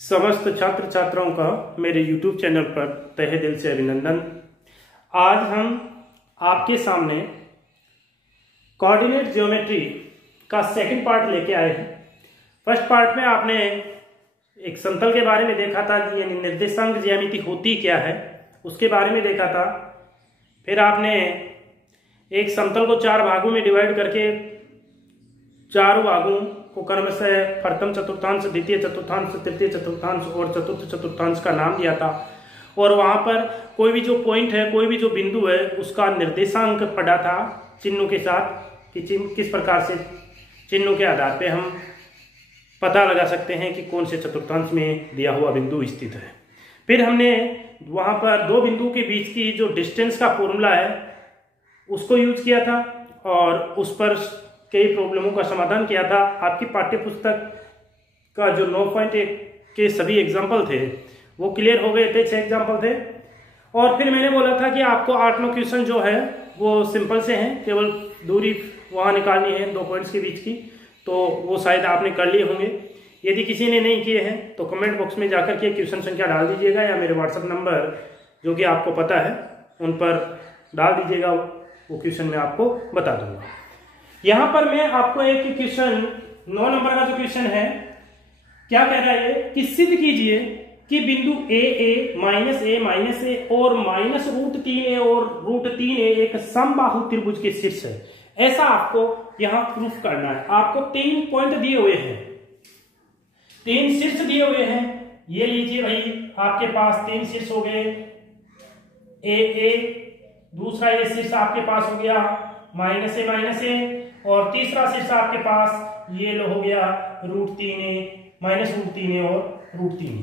समस्त छात्र छात्राओं का मेरे YouTube चैनल पर तहे दिल से अभिनंदन। आज हम आपके सामने कोऑर्डिनेट ज्योमेट्री का सेकंड पार्ट लेके आए हैं। फर्स्ट पार्ट में आपने एक समतल के बारे में देखा था कि यानी निर्देशांक ज्यामिति होती क्या है, उसके बारे में देखा था। फिर आपने एक समतल को चार भागों में डिवाइड करके चारों भागों को क्रमशः प्रथम चतुर्थांश, द्वितीय चतुर्थांश, तृतीय चतुर्थांश और चतुर्थ चतुर्थांश का नाम दिया था। और वहां पर कोई भी जो पॉइंट है, कोई भी जो बिंदु है, उसका निर्देशांक पढ़ा था चिन्हों के साथ कि किस प्रकार से चिन्हों के आधार पे हम पता लगा सकते हैं कि कौन से चतुर्थांश में दिया हुआ बिंदु स्थित है। फिर हमने वहां पर दो बिंदु के बीच की जो डिस्टेंस का फॉर्मूला है उसको यूज किया था और उस पर कई प्रॉब्लमों का समाधान किया था। आपकी पाठ्य पुस्तक का जो 9.1 के सभी एग्जाम्पल थे वो क्लियर हो गए थे, 6 एग्जाम्पल थे। और फिर मैंने बोला था कि आपको 8 क्वेश्चन जो है वो सिंपल से हैं, केवल दूरी वहाँ निकालनी है 2 पॉइंट्स के बीच की, तो वो शायद आपने कर लिए होंगे। यदि किसी ने नहीं किए हैं तो कमेंट बॉक्स में जाकर के क्वेश्चन संख्या डाल दीजिएगा या मेरे व्हाट्सएप नंबर जो कि आपको पता है उन पर डाल दीजिएगा, वो क्वेश्चन मैं आपको बता दूंगा। यहाँ पर मैं आपको एक क्वेश्चन 9 नंबर का जो क्वेश्चन है क्या कह रहा है कि सिद्ध कीजिए कि बिंदु ए माइनस ए और -√3a और √3a एक समबाहु त्रिभुज के शीर्ष है। ऐसा आपको यहां प्रूफ करना है। आपको 3 पॉइंट दिए हुए हैं, 3 शीर्ष दिए हुए हैं। ये लीजिए भाई, आपके पास 3 शीर्ष हो गए। ए दूसरा ये शीर्ष आपके पास हो गया -a और तीसरा शीर्ष आपके पास ये लो हो गया √3a, -√3a और √3a।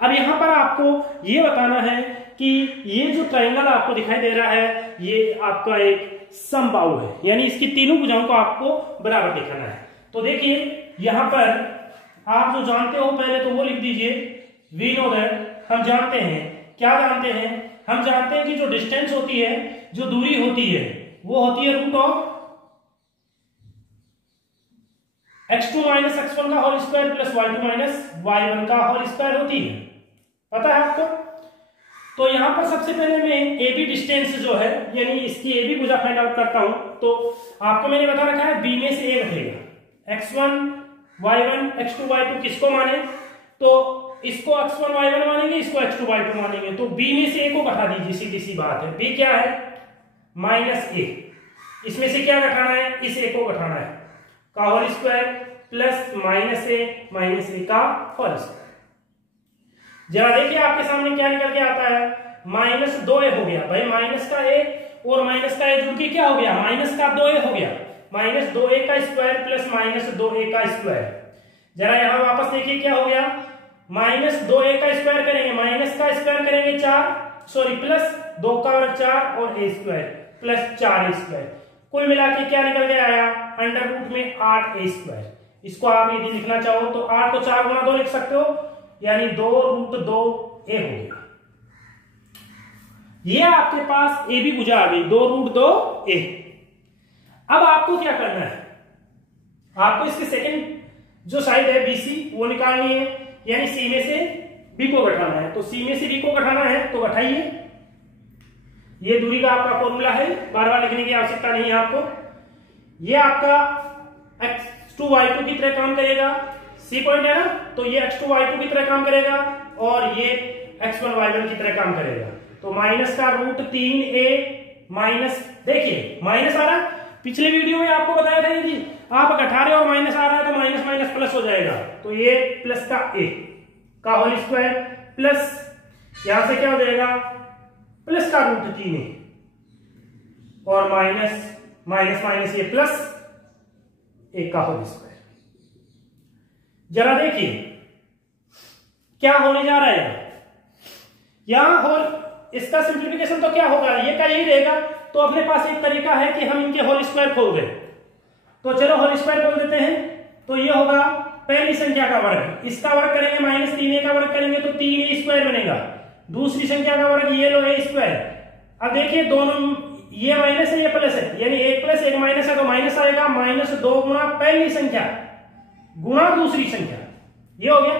अब यहां पर आपको ये बताना है कि ये जो ट्रायंगल आपको दिखाई दे रहा है ये आपका एक समबाहु है, यानी इसकी तीनों भुजाओं को आपको बराबर दिखाना है। तो देखिए यहां पर आप जो जानते हो पहले तो वो लिख दीजिए। वी नो दैट, हम जानते हैं। क्या जानते हैं? हम जानते हैं कि जो डिस्टेंस होती है, जो दूरी होती है, वो होती है √of x2 - x1 का whole square plus y2 - y1 का होल स्क्वायर होती है। पता है आपको? तो यहां पर सबसे पहले मैं ए बी डिस्टेंस जो है, यानी इसकी ए बी भुजा फाइंड आउट करता हूं। तो आपको मैंने बता रखा है बी में से ए रखेगा। x1 y1 x2 y2 किसको माने? तो इसको x1 y1 मानेंगे, इसको x2 y2 मानेंगे। तो b में से a को घटा दीजिए, सीधी सी बात है। b क्या है? -a। इसमें से क्या घटाना है? इस a को घटाना है का होल स्क्वायर प्लस -a का होल स्क्वायर। जरा देखिए आपके सामने क्या निकल के आता है, -2a हो गया भाई। माइनस का a और माइनस का a जुड़ के क्या हो गया? माइनस का 2a हो गया। -2a का स्क्वायर प्लस -2a का स्क्वायर। जरा यहां वापस देखिए क्या हो गया, -2a का स्क्वायर करेंगे, माइनस का स्क्वायर करेंगे प्लस 2 का वर्ग 4 और a square plus 4a square. कुल मिला के क्या निकल के आया? √ में 8a स्क्वायर। इसको आप यदि लिखना चाहो तो 8 को 4 गुणा 2 लिख सकते हो, यानी 2√2a हो गया। ये आपके पास ए बी भुजा आ गई, 2√2a। अब आपको क्या करना है? आपको इसके सेकंड जो साइड है BC वो निकालनी है, यानी C में से B को घटाना है। तो C में से B को घटाना है तो घटाइए। ये दूरी का आपका फॉर्मूला है, बार बार लिखने की आवश्यकता नहीं है आपको। ये आपका x2 y2 की तरह काम करेगा, C पॉइंट है ना, तो ये x2 y2 की तरह काम करेगा और ये x1 y1 की तरह काम करेगा। तो माइनस का √3a माइनस, देखिए माइनस आ रहा है। पिछले वीडियो में आपको बताया था यदि आप घटा रहे हो और माइनस आ रहा है तो माइनस माइनस प्लस हो जाएगा। तो ये प्लस का a का होल स्क्वायर प्लस यहां से क्या हो जाएगा, प्लस का √3a और माइनस ये प्लस a का होल स्क्वायर। जरा देखिए क्या होने जा रहा है यहां। होल इसका सिंप्लीफिकेशन तो क्या होगा, ये का यही रहेगा। तो अपने पास एक तरीका है कि हम इनके होल स्क्वायर खोल दें। तो चलो होल स्क्वायर खोल देते हैं। तो ये होगा पहली संख्या का वर्ग, इसका वर्ग करेंगे -3a का वर्ग करेंगे तो 3a स्क्वायर बनेगा। दूसरी संख्या का वर्ग ये लो a स्क्वायर। अब देखिए दोनों, ये माइनस है ये प्लस है, यानी 1 + 1 माइनस है तो माइनस आएगा। -2 गुणा पहली संख्या गुणा दूसरी संख्या, ये हो गया।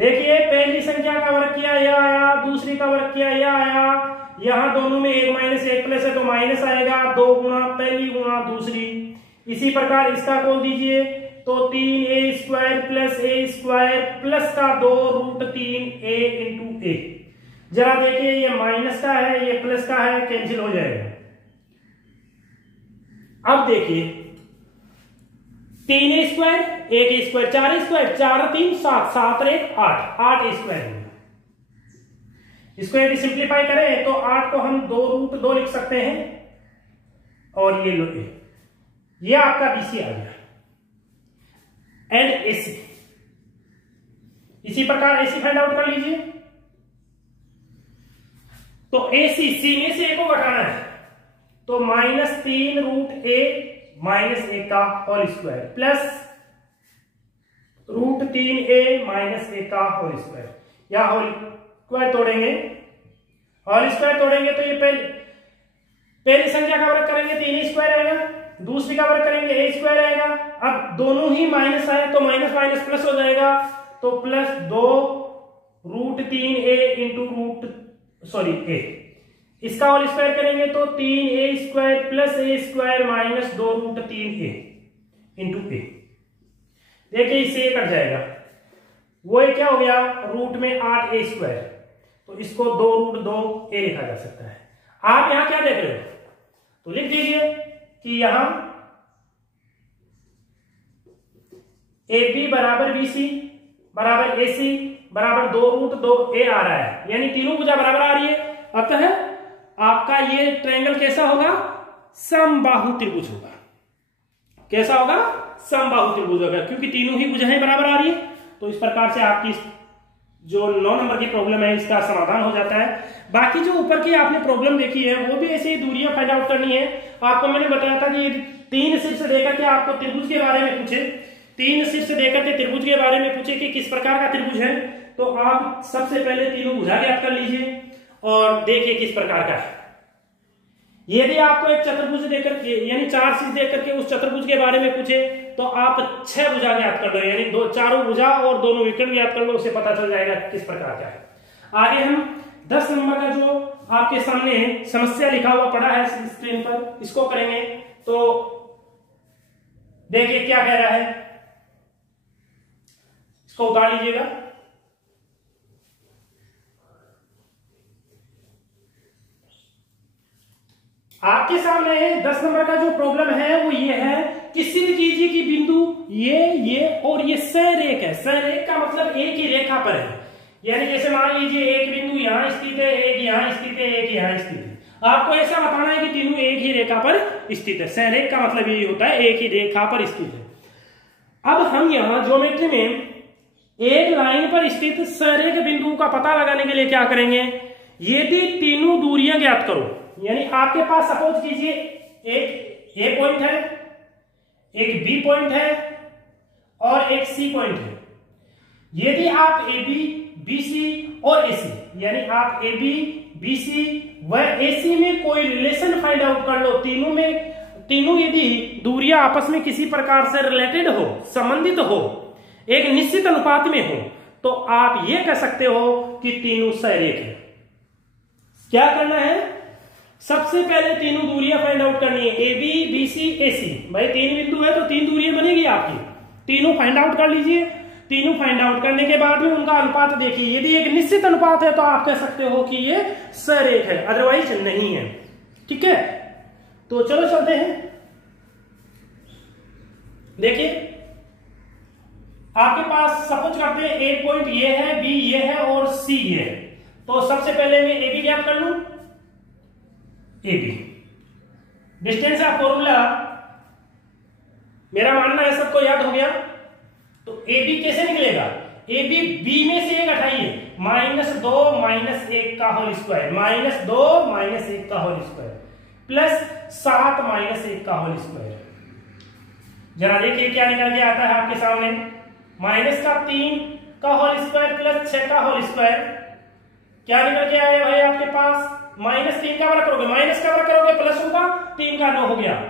देखिए पहली संख्या का वर्ग किया यह आया, दूसरी का वर्ग किया यह आया, यहाँ दोनों में 1 माइनस 1 प्लस है तो माइनस आएगा, 2 गुना पहली गुना दूसरी। इसी प्रकार इसका खोल दीजिए तो 3a² प्लस a² प्लस का 2 रूट 3a इंटू ए। जरा देखिए ये माइनस का है ये प्लस का है, कैंसिल हो जाएगा। अब देखिए 3a², 1a², 4a², 4 3 7, 7 1 8, 8a²। इसको यदि सिंप्लीफाई करें तो 8 को हम 2 रूट 2 लिख सकते हैं और ये लो ये आपका बीसी आ गया एंड एसी। इसी प्रकार एसी फाइंड आउट कर लीजिए तो एसी सी में से ए को घटाना है तो -3 रूट ए माइनस ए का whole square plus root 3a minus a का होल स्क्वायर। या होल स्क्वायर तोड़ेंगे, होल स्क्वायर तोड़ेंगे तो ये पहली संख्या का वर्ग करेंगे 3a² आएगा, दूसरी का वर्ग करेंगे a² आएगा। अब दोनों ही माइनस आए तो माइनस माइनस प्लस हो जाएगा तो plus 2 root 3a into a। इसका होल स्क्वायर करेंगे तो 3a² plus a² minus 2 root 3a into a। देखिए इससे ये कट जाएगा, वो क्या हो गया रूट में 8a² तो इसको 2 रूट 2a लिखा जा सकता है। आप यहां क्या देख रहे हो तो लिख दीजिए कि यहां AB बराबर BC बराबर AC बराबर 2 रूट 2a आ रहा है, यानी तीनों भुजा बराबर आ रही है। अतः आपका ये ट्रायंगल कैसा होगा, समबाहु त्रिभुज होगा। कैसा होगा, समबाहु त्रिभुज होगा, क्योंकि तीनों ही भुजाएं बराबर आ रही है। तो इस प्रकार से आपकी जो 9 नंबर की प्रॉब्लम है इसका समाधान हो जाता है। बाकी जो ऊपर की आपने प्रॉब्लम देखी है वो भी ऐसे ही दूरियां फाइंड आउट करनी है। आपको मैंने बताया था कि 3 शीर्ष देकर के आपको त्रिभुज के बारे में पूछे, 3 शीर्ष देकर के त्रिभुज के बारे में पूछे कि किस प्रकार का त्रिभुज है, तो आप सबसे पहले तीनों भुजा ज्ञात कर लीजिए और देखिए किस प्रकार का है। यदि आपको एक चतुर्भुज देकर के यानी 4 शीर्ष देकर के उस चतुर्भुज के बारे में पूछे तो आप 6 भुजा ज्ञात कर लो, यानी चारों भुजा और दोनों विकर्ण ज्ञात कर लो, उससे पता चल जाएगा किस प्रकार का है। आगे हम 10 नंबर का जो आपके सामने समस्या लिखा हुआ पड़ा है स्क्रीन पर, इसको करेंगे तो देखिए क्या कह रहा है, इसको उतार लीजिएगा। आपके सामने 10 नंबर का जो प्रॉब्लम है वो ये है कि सिद्ध कीजिए कि बिंदु ये और ये सरेख है। सरेख का मतलब एक ही रेखा पर है, यानी जैसे मान लीजिए एक बिंदु यहां स्थित है, एक यहां स्थित है, एक यहां स्थित है। आपको ऐसा बताना है कि तीनों एक ही रेखा पर स्थित है। सरेख का मतलब यही होता है एक ही रेखा पर स्थित है। अब हम यहां ज्योमेट्री में एक लाइन पर स्थित सरेख बिंदु का पता लगाने के लिए क्या करेंगे, यदि तीनों दूरियां ज्ञात करो, यानी आपके पास सपोज कीजिए एक ए पॉइंट है, एक बी पॉइंट है और एक सी पॉइंट है। यदि आप ए बी बी सी और ए सी, यानी आप ए बी बी सी व ए सी में कोई रिलेशन फाइंड आउट कर लो, तीनों यदि दूरियां आपस में किसी प्रकार से रिलेटेड हो, संबंधित हो, एक निश्चित अनुपात में हो, तो आप ये कह सकते हो कि तीनों सरेख है। क्या करना है, सबसे पहले तीनों दूरियां फाइंड आउट करनी है, ए बी बी सी ए सी। भाई 3 बिंदु है तो 3 दूरियां बनेगी आपकी, तीनों फाइंड आउट कर लीजिए। तीनों फाइंड आउट करने के बाद में उनका अनुपात देखिए, यदि एक निश्चित अनुपात है तो आप कह सकते हो कि ये सरेख है, अदरवाइज नहीं है। ठीक है, तो चलो चलते हैं। देखिए आपके पास सपोज करते हैं एक पॉइंट ये है, बी ये है और सी ये है। तो सबसे पहले मैं ए बी ज्ञात कर लूं। ए बी डिस्टेंस का फॉर्मूला मेरा मानना है सबको याद हो गया। तो ए बी कैसे निकलेगा, ए बी में से एक हटाइए, -2 माइनस 1 का होल स्क्वायर, -2 माइनस 1 का होल स्क्वायर प्लस 7 माइनस 1 का होल स्क्वायर। जरा देखिए क्या निकल के आता है आपके सामने, -3 का होल स्क्वायर प्लस 6 का होल स्क्वायर। क्या निकल के आया भाई आपके पास, -3 का वर्ग करोगे, माइनस का वर्ग करोगे प्लस होगा, 3 का 9 हो गया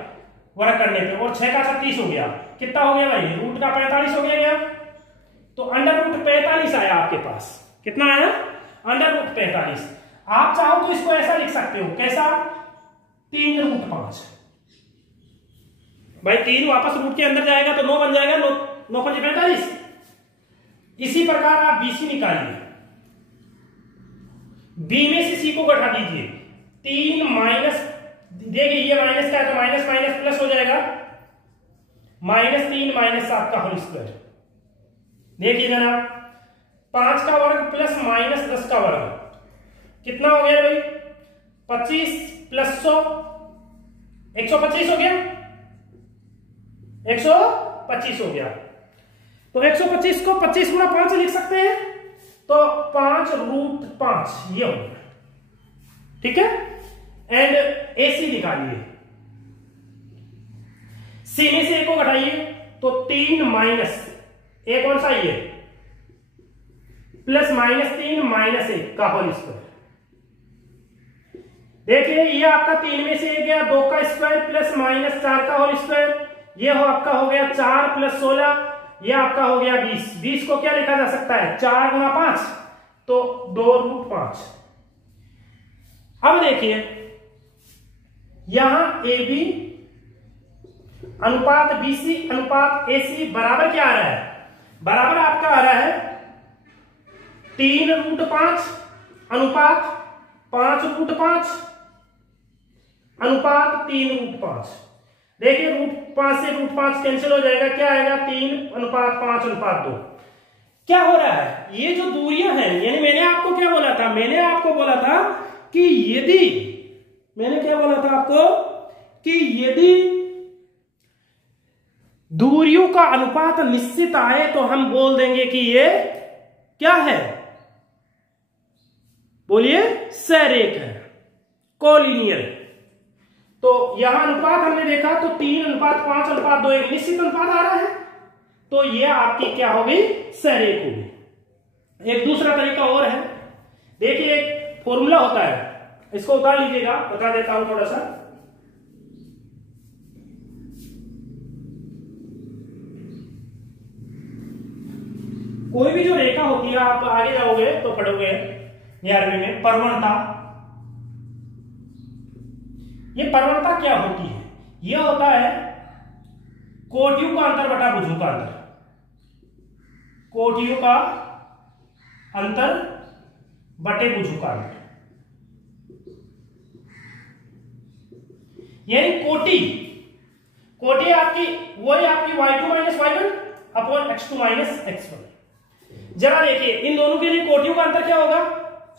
वर्ग करने पे, और 6 का 36 हो गया। कितना हो गया भाई, रूट का 45 हो गया। तो अंडर रूट 45 आया आपके पास। कितना आया? Under root 45। आप चाहो तो इसको ऐसा लिख सकते हो, कैसा? 3 रूट 5। भाई 3 वापस रूट के अंदर जाएगा तो 9 बन जाएगा, 9 5 45। इसी प्रकार आप बीसी निकालिए, बी में से सी को घटा दीजिए। 3 माइनस, देखिए ये माइनस का है तो माइनस माइनस प्लस हो जाएगा, -3 -7 का होल स्क्वायर। देखिए जनाब 5 का वर्ग प्लस -10 का वर्ग कितना हो गया भाई? 25 प्लस 100 125 हो गया, 125 हो गया। तो 125 को 25 गुणा 5 लिख सकते हैं, तो 5 रूट 5 ये हो गया। ठीक है, एंड एसी निकालिए। सी में से ए को घटाइए तो 3 माइनस ए कौन सा ये प्लस -3 -1 का होल स्क्वायर। देखिए ये आपका 3 में से 1 गया, 2 का स्क्वायर प्लस -4 का होल स्क्वायर। ये हो आपका हो गया 4 प्लस 16, ये आपका हो गया 20। 20 को क्या लिखा जा सकता है? 4 गुणा 5 तो 2 रूट 5। अब देखिए यहां ए बी अनुपात बीसी अनुपात एसी बराबर क्या आ रहा है? बराबर आपका आ रहा है 3 रूट 5 अनुपात 5 रूट 5 अनुपात 3 रूट 5। देखिए रूट 5 से रूट 5 कैंसिल हो जाएगा, क्या आएगा? 3 अनुपात 5 अनुपात 2। क्या हो रहा है? ये जो दूरियां हैं, यानी मैंने आपको क्या बोला था? मैंने आपको बोला था कि यदि, मैंने क्या बोला था आपको कि यदि दूरियों का अनुपात निश्चित आए तो हम बोल देंगे कि ये क्या है? बोलिए, सरेख है, कोलिनियर। तो यहां अनुपात हमने देखा तो 3 अनुपात 5 अनुपात 2 एक निश्चित अनुपात आ रहा है, तो ये आपकी क्या होगी? सरेख होगी। एक दूसरा तरीका और है, देखिए एक फॉर्मूला होता है, इसको उतार लीजिएगा, बता देता हूं थोड़ा सा। कोई भी जो रेखा होती है, आप आगे जाओगे तो पढ़ोगे 11वीं में, परवणता। ये परवणता क्या होती है? ये होता है कोटियों का अंतर बटा भुजों का अंतर। कोटियों का अंतर बटे भुजों का अंतर, यानी कोटि आपकी वही आपकी y2 minus y1 upon x2 minus x1। जरा देखिए इन दोनों के लिए कोटियों का अंतर क्या होगा?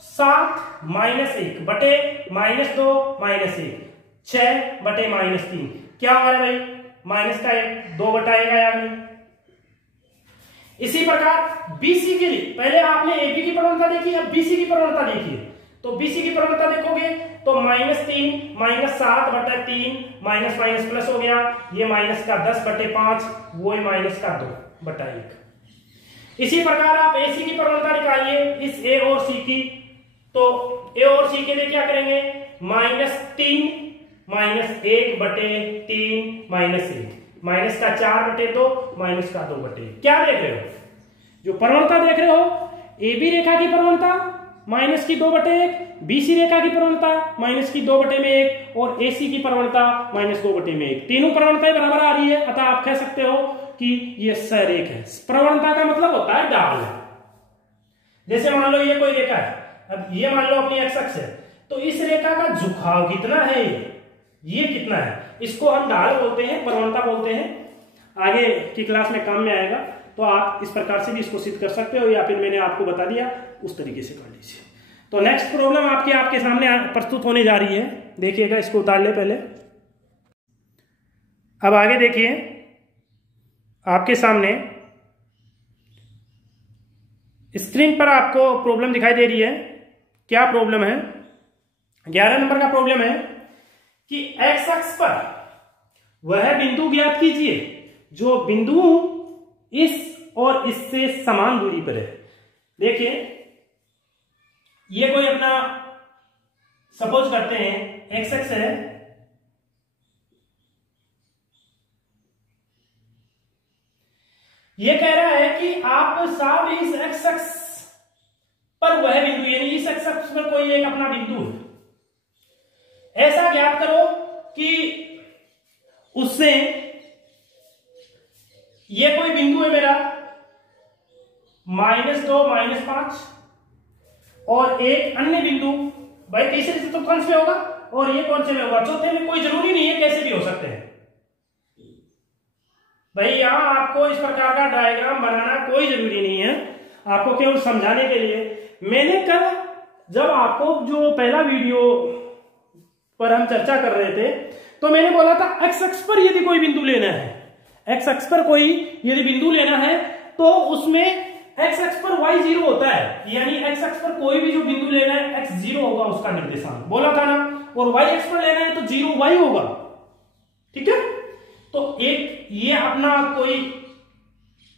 7 -1 बटे -2 -1, 6 बटे -3। क्या आ रहा है भाई? माइनस का 1, 2 बटा 1 आया नहीं। इसी प्रकार बीसी के लिए पहले आपने एबी की प्रवणता देखी, अब बीसी की प्रवणता देखिए। तो बीसी की प्रवणता देखोगे तो -3 -7 बटे 3 माइनस माइनस प्लस हो गया, ये माइनस का 10 बटे 5, वो माइनस का 2 बटा 1। इसी प्रकार आप एसी की प्रवणता निकालिए इस ए और सी की, तो ए और सी के लिए क्या करेंगे? -3 -1 बटे 3 -1, माइनस का 4 बटे 2 माइनस का 2 बटे 1। क्या देख रहे हो? जो प्रवणता देख रहे हो, ए बी रेखा की प्रवणता माइनस की 2 बटे 1, बीसी रेखा की प्रवणता माइनस की 2 बटे में 1 और एसी की प्रवणता -2 बटे में 1। तीनों प्रवणताएं बराबर आ रही है, अतः आप कह सकते हो कि ये सरेख है। प्रवणता का मतलब होता है ढाल। जैसे मान लो ये कोई रेखा है, अब ये मान लो अपनी एक्स अक्ष है, तो इस रेखा का झुकाव कितना है, ये कितना है, इसको हम ढाल बोलते हैं, प्रवणता बोलते हैं। आगे की क्लास में काम में आएगा, तो आप इस प्रकार से भी इसको सिद्ध कर सकते हो, या फिर मैंने आपको बता दिया उस तरीके से कर लीजिए। तो नेक्स्ट प्रॉब्लम आपके सामने प्रस्तुत होने जा रही है, देखिएगा, इसको उतार ले पहले। अब आगे देखिए, आपके सामने स्क्रीन पर आपको प्रॉब्लम दिखाई दे रही है। क्या प्रॉब्लम है? 11 नंबर का प्रॉब्लम है कि एक्स अक्ष पर वह बिंदु ज्ञात कीजिए जो बिंदु इस और इससे समान दूरी पर है। देखिए ये कोई अपना सपोज करते हैं एक्स अक्ष है, ये कह रहा है कि आप साहब इस एक्स एक्स पर वह बिंदु, यानी इस एक्स एक्स पर कोई एक अपना बिंदु है, ऐसा ज्ञात करो कि उससे ये कोई बिंदु है मेरा -2 -5 और एक अन्य बिंदु भाई तीसरे चतुर्थांश में होगा और ये कौन से में होगा, चौथे में। कोई जरूरी नहीं है, कैसे भी हो सकते हैं भाई। यहां आपको इस प्रकार का डायग्राम बनाना कोई जरूरी नहीं है, आपको केवल समझाने के लिए। मैंने कल जब आपको जो पहला वीडियो पर हम चर्चा कर रहे थे तो मैंने बोला था एक्स अक्ष पर यदि कोई बिंदु लेना है, एक्स अक्ष पर कोई यदि बिंदु लेना है तो उसमें एक्स अक्ष पर y0 होता है, यानी एक्स अक्ष पर कोई भी जो बिंदु लेना है x0 होगा उसका निर्देशांक, बोला था ना। और y अक्ष पर लेना है तो 0y होगा, ठीक है। तो एक ये अपना कोई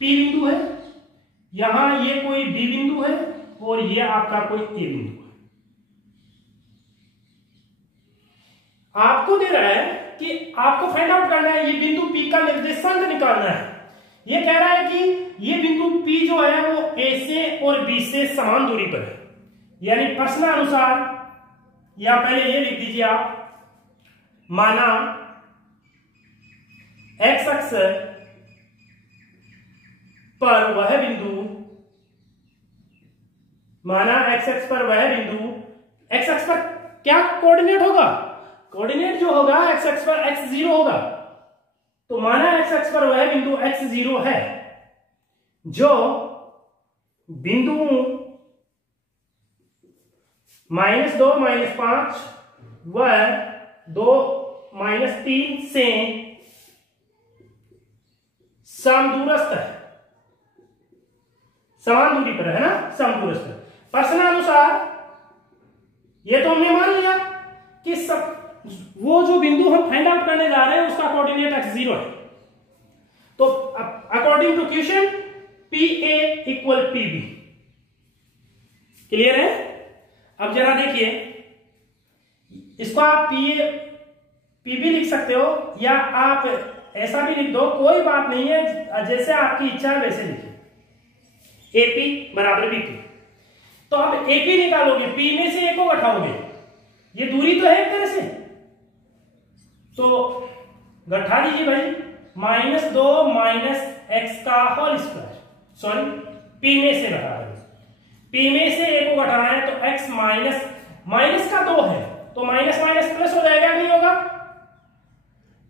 P बिंदु है, यहां ये कोई B बिंदु है और ये आपका कोई A बिंदु है। आपको दे रहा है कि आपको फाइंड आउट करना है, ये बिंदु P का निर्देशांक निकालना है। ये कह रहा है कि ये बिंदु P जो है वो A से और B से समान दूरी पर है, यानी प्रश्न अनुसार, या पहले ये लिख दीजिए आप, माना एक्स अक्ष पर वह बिंदु, माना एक्स अक्ष पर वह बिंदु, एक्स अक्ष पर क्या कोऑर्डिनेट होगा, कोऑर्डिनेट जो होगा एक्स अक्ष पर x0 होगा। तो माना एक्स अक्ष पर वह बिंदु x0 है जो बिंदु -2 -5 व 2 -3 से समदूरस्थ है, समान दूरी पर है ना, समदूरस्थ। प्रश्नानुसार ये तो हमने मान लिया कि सब वो जो बिंदु हम फाइंड आउट करने जा रहे हैं उसका कोऑर्डिनेट x0 है। तो according to question PA = PB, clear है। अब जरा देखिए, इसको आप PB लिख सकते हो या आप ऐसा भी लिख दो, कोई बात नहीं है, जैसे आपकी इच्छा है वैसे लिखिए। AP = BP। तो आप AP निकालोगे, P में से A को घटाओगे, ये दूरी तो है एक तरह से, तो घटा दीजिए भाई, -2 x का होल स्क्वायर, सॉरी P में से घटा रहे, P में से A को घटाना है तो x माइनस का 2 है तो माइनस माइनस प्लस हो जाएगा, नहीं होगा,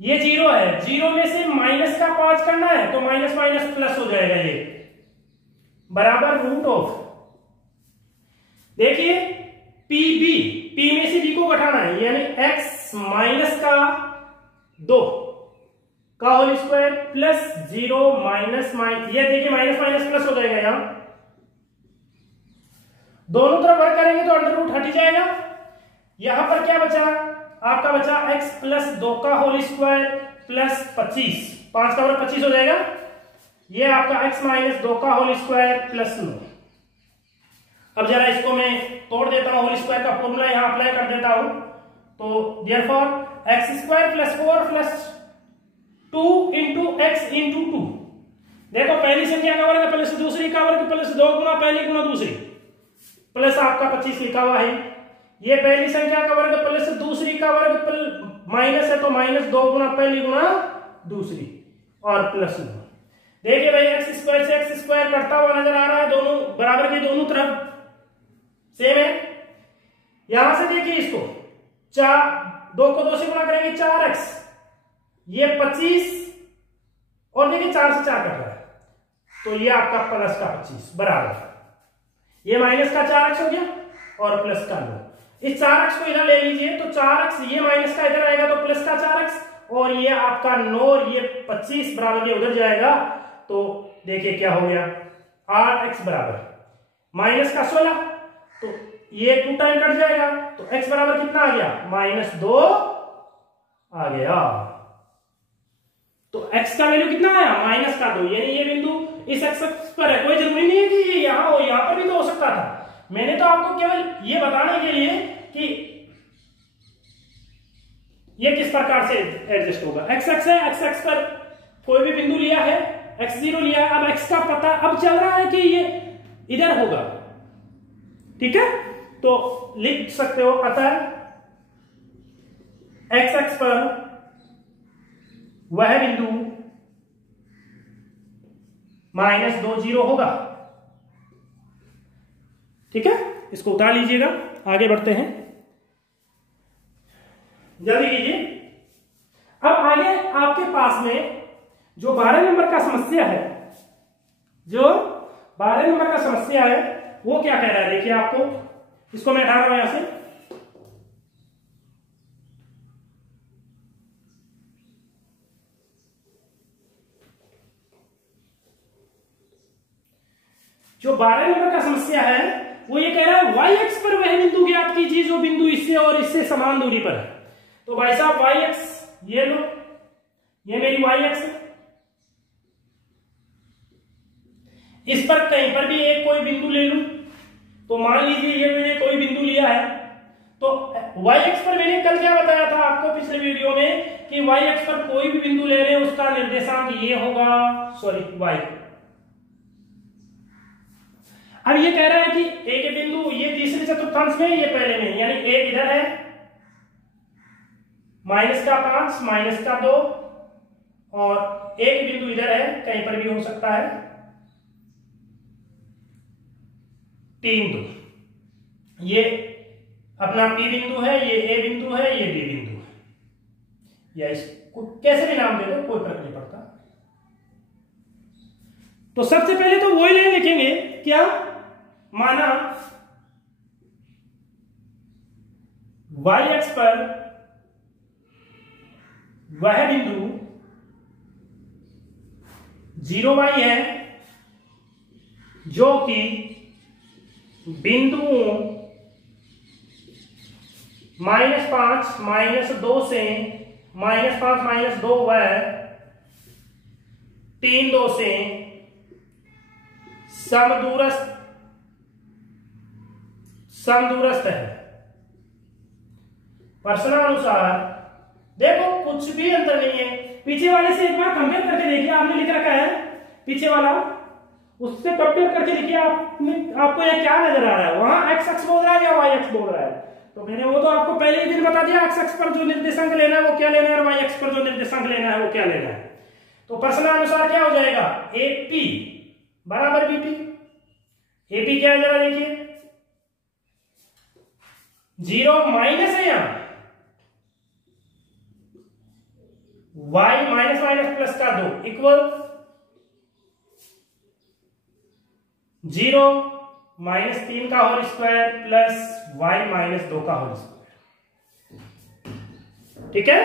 ये 0 है, 0 में से माइनस का 5 करना है तो माइनस माइनस प्लस हो जाएगा, ये बराबर √, देखिए P में से B को घटाना है, यानी x माइनस का 2 का होल स्क्वायर प्लस 0 माइनस ये देखिए माइनस माइनस प्लस हो जाएगा, यहां दोनों तरफ वर्क करेंगे तो अंडर रूट हट जाएगा। यहां पर क्या बचा, आपका बचा x प्लस 2 का होल स्क्वायर प्लस 25, 5 का वर्ग 25 हो जाएगा, ये आपका x माइनस 2 का होल स्क्वायर प्लस 9। अब जरा इसको मैं तोड़ देता हूं, होल स्क्वायर का फॉर्मूला यहां अप्लाई कर देता हूं, तो therefore x² plus 4 plus 2 into x into 2, देखो पहली संख्या का वर्ग प्लस दूसरी का वर्ग प्लस 2 गुना पहली गुना दूसरी, प्लस आपका 25 लिखा हुआ है। ये पहली संख्या का वर्ग प्लस दूसरी का वर्ग माइनस है तो -2 गुना पहली गुना दूसरी और प्लस 9। देखिए भाई x² से x² कटता हुआ नजर आ रहा है, दोनों बराबर के दोनों तरफ सेम है। यहां से देखिए इसको 2 को 2 से गुणा करेंगे 4x, ये 25 और देखिए 4 से 4 कट रहा है तो ये आपका प्लस का 25 बराबर, ये माइनस का 4x हो गया और प्लस का 9। इस 4x को इधर ले लीजिए तो 4x, ये माइनस का इधर आएगा तो प्लस का 4x और ये आपका 9 और ये 25 बराबर ये उधर जाएगा, तो देखिए क्या हो गया 8x बराबर माइनस का 16, तो ये 2 टाइम कट जाएगा तो x बराबर कितना आ गया -2 आ गया। तो x का वैल्यू कितना आया -2, यानी ये बिंदु इस एक्स पर है, कोई जरूरी नहीं है कि ये यहां हो, यहां पर भी तो हो सकता था। मैंने तो आपको केवल ये बताने के लिए कि ये किस प्रकार से एडजस्ट होगा। एक्स एक्स है, एक्स एक्स पर कोई भी बिंदु लिया है, x0 लिया, अब x का पता अब चल रहा है कि ये इधर होगा, ठीक है। तो लिख सकते हो, अतः x अक्ष पर वह बिंदु -2 0 होगा, ठीक है। इसको उतार लीजिएगा, आगे बढ़ते हैं, जल्दी कीजिए। अब आगे आपके पास में जो 12 नंबर का समस्या है, जो 12 नंबर का समस्या है वो क्या कह रहा है, देखिए आपको, इसको मैं हटा रहा हूं यहां से। जो 12 नंबर का समस्या है वो ये कह रहा है y अक्ष पर वह बिंदु ज्ञात कीजिए जो बिंदु इससे और इससे समान दूरी पर है। तो भाई साहब y अक्ष ये लो, ये मेरी y अक्ष है, इस पर कहीं पर भी एक कोई बिंदु ले लूं, तो मान लीजिए ये मैंने कोई बिंदु लिया है, तो y अक्ष पर मैंने कल क्या बताया था आपको पिछले वीडियो में कि y अक्ष पर कोई भी बिंदु ले रहे हैं उसका निर्देशांक ये होगा, सॉरी y। अब ये कह रहा है कि एक बिंदु ये तीसरे चतुर्थांश में, ये पहले में, यानी एक इधर है -5 -2 और एक बिंदु इधर है, कहीं पर भी हो सकता है 3 2। ये अपना P बिंदु है, ये A बिंदु है, ये B बिंदु है, या इसको कैसे भी नाम दे दो, कोई फर्क नहीं पड़ता। तो सबसे पहले तो वही लाइन लिखेंगे, क्या माना y अक्ष पर वह बिंदु 0y है जो कि बिंदुओं -5 -2 से -5 -2 व 3 2 से समदूरस्थ है। प्रश्नानुसार देखो कुछ भी अंतर नहीं है, पीछे वाले से एक बार कंपेयर करके देखिए, आपने लिख रखा है पीछे वाला, उससे कंपेयर करके देखिए आपको यह क्या नजर आ रहा है, वहां x अक्ष बोल रहा है या y अक्ष बोल रहा है। तो मैंने वो तो आपको पहले ही दिन बता दिया, x अक्ष पर जो निर्देशांक लेना है वो क्या लेना है और y अक्ष पर जो निर्देशांक लेना है वो क्या लेना है। तो प्रश्नानुसार क्या हो जाएगा, AP बराबर BP। AP क्या है जरा देखिए, 0 माइनस है यहां, y माइनस माइनस प्लस का 2 इक्वल 0 -3 का होल स्क्वायर प्लस y -2 का होल स्क्वायर, ठीक है।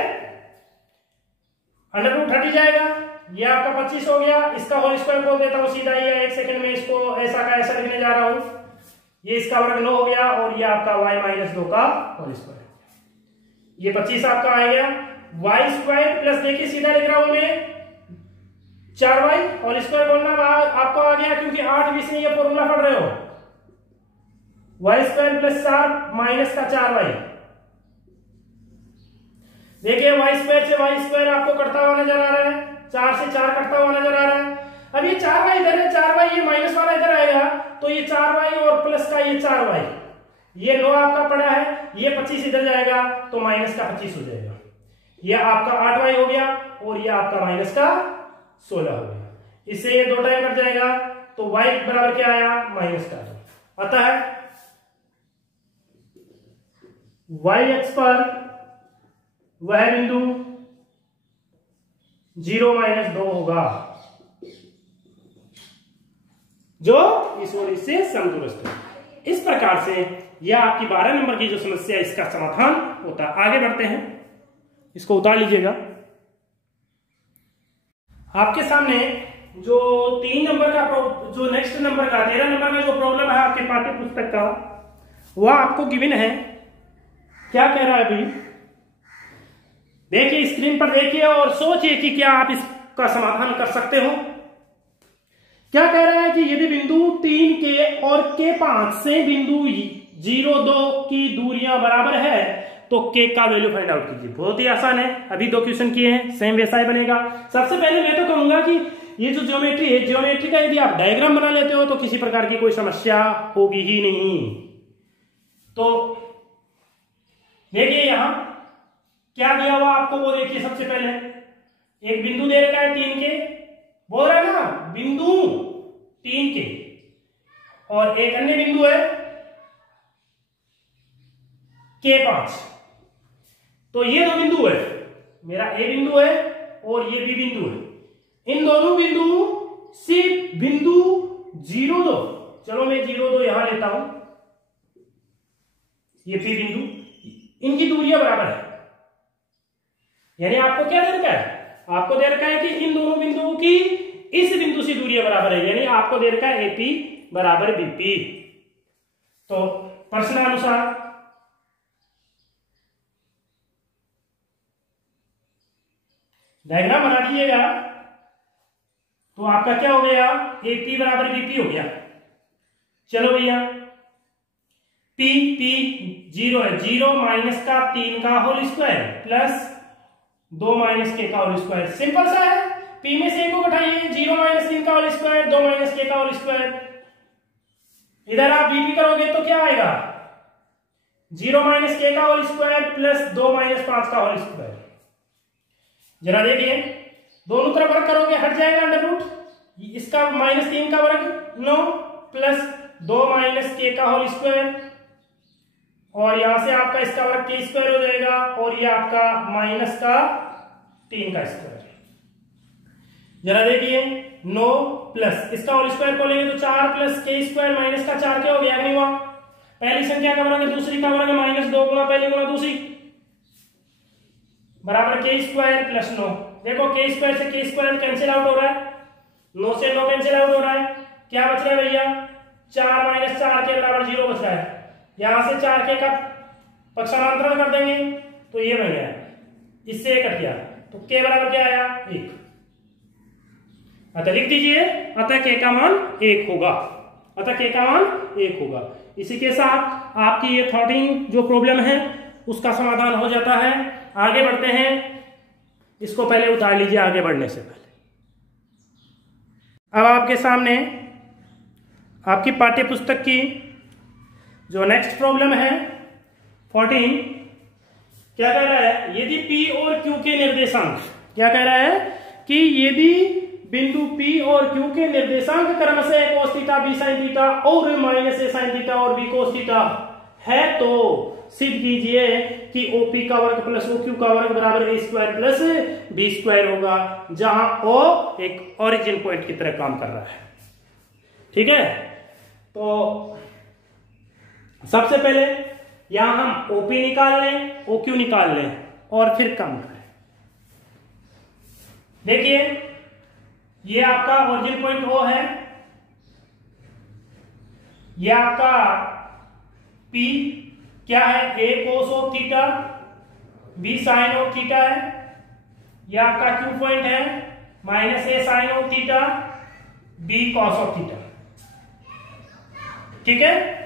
अंडर रूट हट जाएगा, ये आपका 25 हो गया, इसका होल स्क्वायर बोल देता हूं सीधा, ये 1 सेकंड में इसको ऐसा का ऐसा लिखने जा रहा हूं, ये इसका वर्ग 9 हो गया और ये आपका y -2 का होल स्क्वायर, ये 25 आपका आ गया, y स्क्वायर प्लस देखिए सीधा लिख रहा हूं मैं 4y होल स्क्वायर बोलना आपको आ गया, क्योंकि 8 20 में ये फॉर्मूला पढ़ रहे हो, y स्क्वायर प्लस 4 माइनस का 4y। देखिए y स्क्वायर से y स्क्वायर आपको कटता हुआ नजर आ रहा है, 4 से 4 कटता हुआ नजर आ रहा है। अब ये 4y इधर है, 4y ये माइनस वाला इधर आएगा, तो ये 4y और प्लस का ये 4y, ये 9 आपका पड़ा है, ये 25 इधर जाएगा तो माइनस का 25 हो जाएगा, ये आपका 8y हो गया और ये आपका माइनस का 16 हो गया। इससे ये 2 टाइम कट जाएगा, तो y बराबर क्या आया, माइनस का 2। अतः y अक्ष पर वह बिंदु 0 -2 होगा जो इस और इससे समदूरस्थ है। इस प्रकार से यह आपकी 12 नंबर की जो समस्या है इसका समाधान होता है। आगे बढ़ते हैं, इसको उतार लीजिएगा। आपके सामने जो 3 नंबर का जो नेक्स्ट नंबर का 13 नंबर का जो प्रॉब्लम है आपके पाठ्य पुस्तक का, वह आपको गिवन है। क्या कह रहा है अभी देखिए, स्क्रीन पर देखिए और सोचिए कि क्या आप इसका समाधान कर सकते हो। क्या कह रहा है कि यदि बिंदु 3K और K5 से बिंदु 0 2 की दूरियां बराबर है तो K का वैल्यू फाइंड आउट कीजिए। बहुत ही आसान है, अभी 2 क्वेश्चन किए हैं, सेम वैसा ही बनेगा। सबसे पहले मैं तो कहूंगा कि ये जो ज्योमेट्री है, ज्योमेट्री का यदि आप डायग्राम बना लेते हो तो किसी प्रकार की कोई समस्या होगी ही नहीं। तो देखिए यहां क्या दिया हुआ आपको, वो देखिए। सबसे पहले एक बिंदु दे रखा है 3 के, बोल रहा है ना बिंदु 3 के, और एक अन्य बिंदु है K5। तो ये दो बिंदु है, मेरा ए बिंदु है और ये बी बिंदु है। इन दोनों बिंदु सिर्फ बिंदु 0, 2, चलो मैं 0, 2 यहां लेता हूं, ये पी बिंदु, इनकी दूरियां बराबर है। यानी आपको क्या दे रखा है, आपको दे रखा है कि इन दोनों बिंदुओं की इस बिंदु से दूरियां बराबर है, यानी आपको दे रखा है एपी बराबर बीपी। तो प्रश्नानुसार डायग्राम बना दीजिएगा, तो आपका क्या हो गया, एपी बराबर बीपी हो गया। चलो भैया, पी 0 है, 0 माइनस का 3 का होल स्क्वायर प्लस 2 माइनस के का होल स्क्वायर। सिंपल सा है, पी में से एक को घटाइए, 0 माइनस 3 का होल स्क्वायर, 2 माइनस के का होल स्क्वायर। इधर आप बीपी करोगे तो क्या आएगा, 0 माइनस के का होल स्क्वायर प्लस 2 माइनस 5 का होल स्क्वायर। जरा देखिए, दोनों तरफ वर्ग करोगे हट जाएगा अंडर रूट, इसका माइनस 3 का वर्ग 9 प्लस 2 माइनस के का होल स्क्वायर, और यहां से आपका इसका वर्ग के स्क्वायर हो जाएगा, और ये आपका माइनस का 3 का स्क्वायर। जरा देखिए, 9 प्लस इसका होल स्क्वायर को लेंगे तो 4 प्लस के स्क्वायर माइनस का 4 क्या हो गया, नहीं हुआ। पहली संख्या का वर्ग है, दूसरी का वर्ग माइनस 2 गुना पहली गुना दूसरी, बराबर के स्क्वायर प्लस 9। देखो के स्क्वायर से के स्क्वायर कैंसिल आउट हो रहा है, 9 से 9 कैंसिल आउट हो रहा है, क्या बच रहा है भैया, 4 माइनस 4 के बराबर 0 बच रहा है। यहां से 4 के का पक्षांतरण कर देंगे तो ये बन गया, इससे 1 कट गया, तो के बराबर क्या आया, 1। अतः लिख दीजिए, अतः के का मान 1 होगा, अतः के का मान 1 होगा। इसी के साथ आपकी ये 13 जो प्रॉब्लम है उसका समाधान हो जाता है। आगे बढ़ते हैं, इसको पहले उतार लीजिए आगे बढ़ने से पहले। अब आपके सामने आपकी पाठ्य पुस्तक की जो नेक्स्ट प्रॉब्लम है 14, क्या कह रहा है, यदि P और Q के निर्देशांक, क्या कह रहा है कि यदि बिंदु P और Q के निर्देशांक क्रमशः cos theta b sin theta और माइनस a sin थीटा और b cos थीटा है, तो सिद्ध कीजिए कि OP का वर्ग प्लस OQ का वर्ग बराबर a square plus b square होगा, जहां O एक ओरिजिन पॉइंट की तरह काम कर रहा है। ठीक है, तो सबसे पहले यहां हम OP निकाल लें, OQ निकाल लें और फिर काम करें। देखिए, ये आपका ओरिजिन पॉइंट O है, ये आपका P क्या है, A cos of theta B sine of theta है, यह आपका Q पॉइंट है, minus A sine of theta B cos of theta. ठीक है,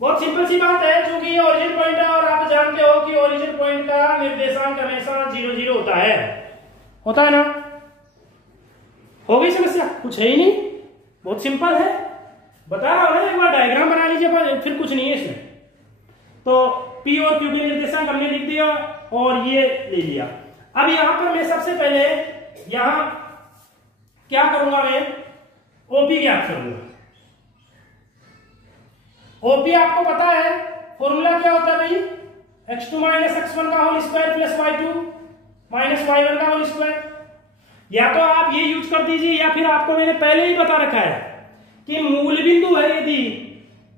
बहुत सिंपल सी बात है, क्योंकि ये ओरिजिन पॉइंट है और आप जानते हो कि ओरिजिन पॉइंट का निर्देशांक हमेशा 0, 0 होता है ना। हो गई समस्या, कुछ है ही नहीं, बहुत सिंपल है, बता रहा हूं, एक बार डायग्राम बना लीजिए, फिर कुछ नहीं है इसमें। तो P और Q के निर्देशांक हमने लिख दिया और ये ले लिया। अब यहां पर मैं सबसे पहले यहां क्या करूंगा, मैं OP ज्ञात करूंगा। OP आपको पता है फॉर्मूला क्या होता है भाई, x2 माइनस x1 का whole square plus y2 minus y1 का होल स्क्वायर। या तो आप ये यूज कर दीजिए, या फिर आपको मैंने पहले ही बता रखा है कि मूल बिंदु है यदि,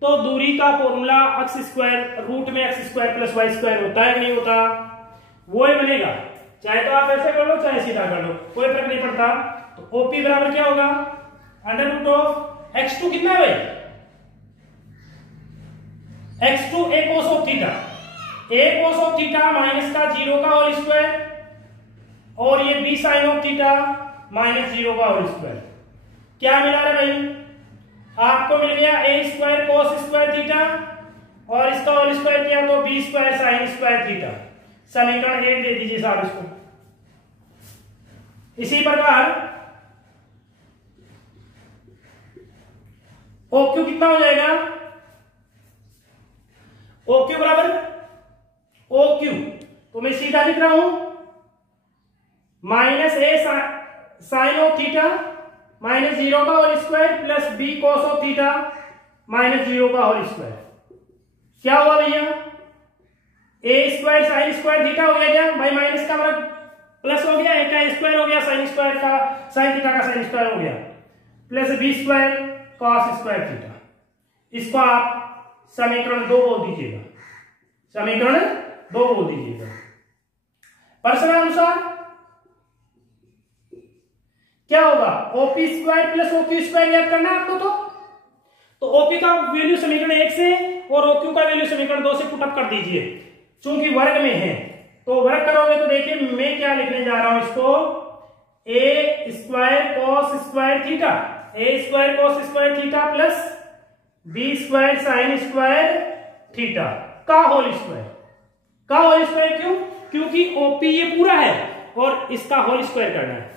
तो दूरी का फॉर्मूला x स्क्वायर रूट में x square plus y square होता है कि नहीं होता, वो ही बनेगा। चाहे तो आप ऐसे कर लो चाहे सीधा कर लो, कोई फर्क नहीं पड़ता। तो OP बराबर क्या होगा, अंडर रूट ऑफ x2 कितना है भाई, x2 a cos of theta, a cos of theta minus का 0 का होल स्क्वायर, और ये b sine of theta minus 0 का होल स्क्वायर। क्या मिला रहा भाई, आपको मिल गया a square cos square theta, और इसका होल स्क्वायर किया तो b square sine square theta. समीकरण 1 दे दीजिए साहब इसको। इसी प्रकार OQ कितना हो जाएगा, OQ बराबर OQ, तो मैं सीधा लिख रहा हूं minus A sine of theta minus 0 का whole square plus B cos of theta minus 0 का होल स्क्वायर। क्या हुआ भैया, A square sine square theta हो गया क्या भाई, माइनस का वर्ग प्लस हो गया, ए का स्क्वायर हो गया, साइन स्क्वायर का साइन थीटा का साइन स्क्वायर हो गया, plus B square cos square theta. इसको आप समीकरण 2 बोल दीजिएगा, समीकरण 2 बोल दीजिएगा। प्रश्नानुसार क्या होगा, OP square plus OQ square याद करना है आपको। तो ओपी का वैल्यू समीकरण 1 से और ओक्यू का वैल्यू समीकरण 2 से पुटअप कर दीजिए, चूंकि वर्ग में है तो वर्ग करोगे तो देखिए मैं क्या लिखने जा रहा हूं इसको, a square cos square theta, a square cos square theta plus B square sine square theta का होल स्क्वायर। का होल स्क्वायर क्यों, क्योंकि ओपी ये पूरा है और इसका होल स्क्वायर करना है,